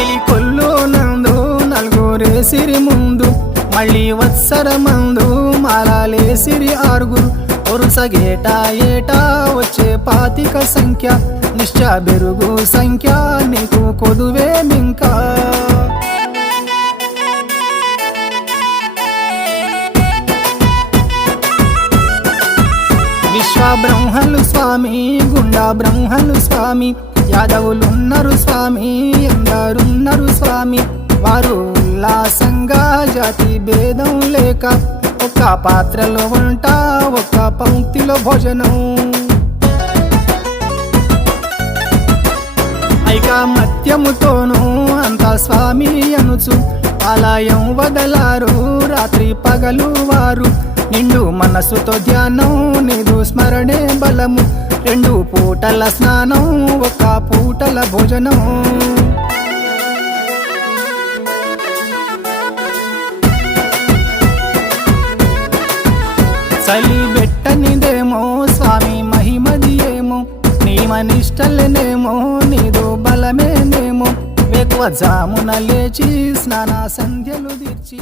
పగిలి కొల్లు నందు నలుగురేసిరి ముందు, మళ్ళీ వత్సరమందు మాలాలేసిరి ఆరుగురు. వరుసగేటా ఏటా వచ్చే 25 సంఖ్య, నిశ్చ బెరుగు సంఖ్య నీకు కొదువేమింకా. విశ్వ బ్రహ్మలు స్వామి, గుండా బ్రహ్మలు స్వామి, యాదవులున్నారు స్వామి, ఎందరున్నారు స్వామి. వారు ఉల్లాసంగా జాతి భేదం లేక, ఒక్క పాత్రలో వంట ఒక్క పంక్తిలో భోజనం. ఐకమత్యముతోనూ అంతా స్వామి అనుచు ఆలయం వదలారు రాత్రి పగలు వారు. నిండు మనసుతో ధ్యానం, నీదు స్మరణే బలము, 2 పూటల స్నానం, 1 పూటల భోజనం. చలి బెట్టనిదేమో స్వామి మహిమది ఏమో, నియమనిష్టలనేమో నీదు బలమేనేమో. వేకువ జామున లేచి స్నాన సంధ్యలు తీర్చి